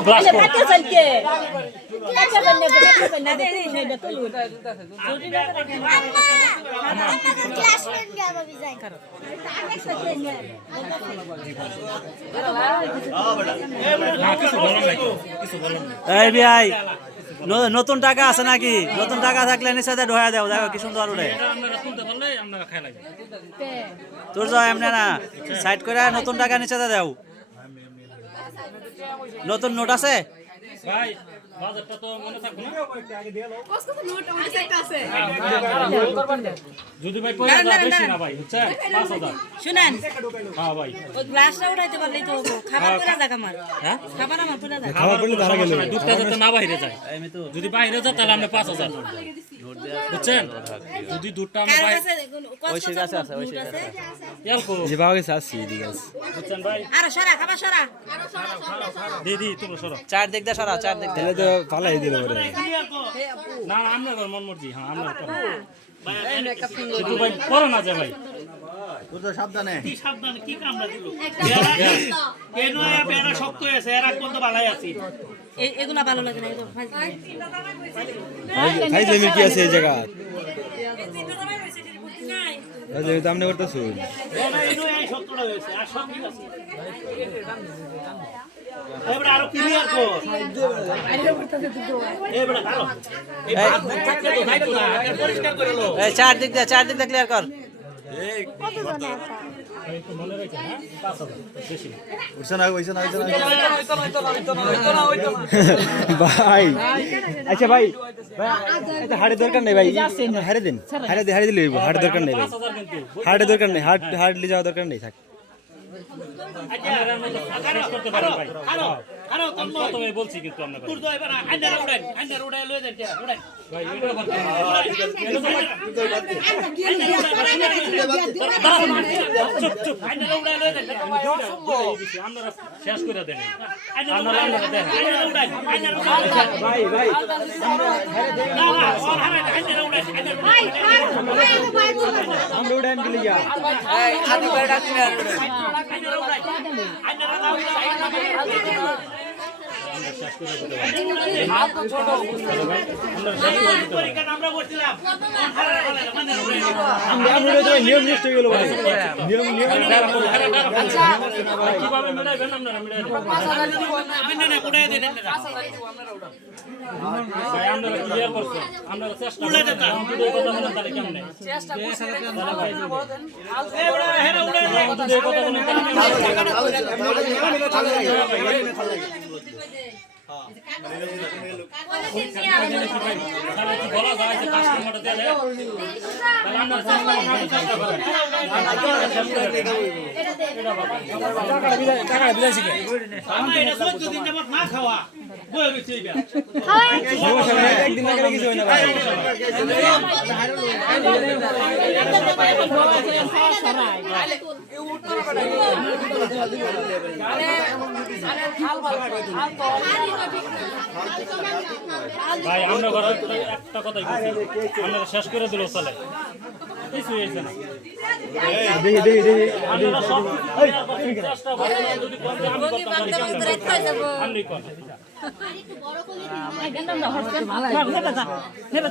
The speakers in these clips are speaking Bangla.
গ্লাস কো কাটেছেন কে কাটেছেন না কাটেছেন না দে দে দে তুলুন ক্লাসমেট যাব বিজয় না কিছু বলার নাই তো, কিছু বলার নাই এই ন- নতুন টাকা আছে নাকি? নতুন টাকা থাকলে নিচে ঢোয়া দেও দেখো কি সুন্দর উঠে এটা আপনারা তুলতে পারলে আপনারা খেয়ে লাগবে। তোর যাও এমনি না সাইড করে নতুন টাকা নিচে দেও। নতুন নোট আছে? ভাই বাজারটা তো মনে থাকবে না। যদি ভাই পয়সা দাও বেশি না। ভাই বুঝছেন পাঁচ হাজার। শুনেন হ্যাঁ ভাই। ওই গ্লাসটা উঠাইতে পারলেই তো খাবার পুরা যাক আমার। হ্যাঁ? খাবার আমার পুরা যাক। খাবার পড়লে তারা গেল দুধটা যাতে না বাইরে যায়। যদি বাইরে যায় তাহলে আমরা পাঁচ হাজার। বুঝছেন? যদি দুধটা আমরা আছে, ঐশীর কাছে এলকো। যে পাওয়া গেছে আসছি এদিকে আছে বুঝছেন ভাই? আর সরা খাবার সরা। দিদি তোমরা সরো। চার দিক দিয়ে সরা চার দিক দিয়ে। তো পালাই দিল পরে। না না আমরা মন মর্জি। হ্যাঁ আমরা ভাই করো না যে ভাই। সাবধানে। এ- এগুলা ভালো লাগে না এগুলো ফালতু। জমি কি আছে এই জায়গা। জমি তো আপনি করতেছো এই চার দিক দিয়ে চার দিক দিয়ে ক্লিয়ার কর মনে রেখে হ্যাঁ পাঁচ হাজার বেশি না উঠছে না উঠছে না ভাই আচ্ছা ভাই ভাই এটা হাড়ের দরকার নেই ভাই হাড়ে দিন হাড়ে দিয়ে হাড়ে দিলে হইব হাড়ের দরকার নেই ভাই পাঁচ হাজার কিন্তু হাড়ের দরকার নেই হাট হাড়লি যাওয়া দরকার নেই থাক আমরা এর মধ্যে শেষ করতে পারি ভাই আমি প্রথমে শেষ করে দেন ভাই ভাই আমরা উড়ান গেলে যা আদি করে ডাক দিলে আমরা আমরা তো নিয়ম নিয়ম নিয়ম চেষ্টা করছেন যদি এই কথা বলেন তাহলে কেমনে যদি এই কথা বলেন তাহলে তাহলে কি বলা যায় যে কাস্টমারটা দিলে তাহলে আমরা চেষ্টা করেন সমস্যা নেই একদিন না গেলে কিছু হয় না ভাই ভাই আমরা ঘরে একটা কথাই বলছি আমরা শেষ করে দিল চলে কিছু হয়েছে না আপনারা সব চেষ্টা করেন যদি আমি করতাম তাহলে কেমনে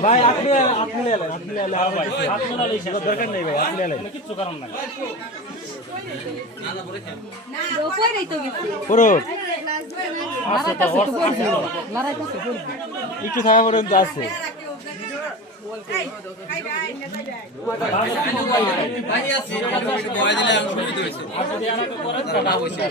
ভাই আপনি আপনি আপনি এলেন। হ্যাঁ। দরকার নেই ভাই আপনি কারণ নাই। তো। একটু থাকা পর্যন্ত আছে। আর যদি আমাকে করেন তাহলে অবশ্যই।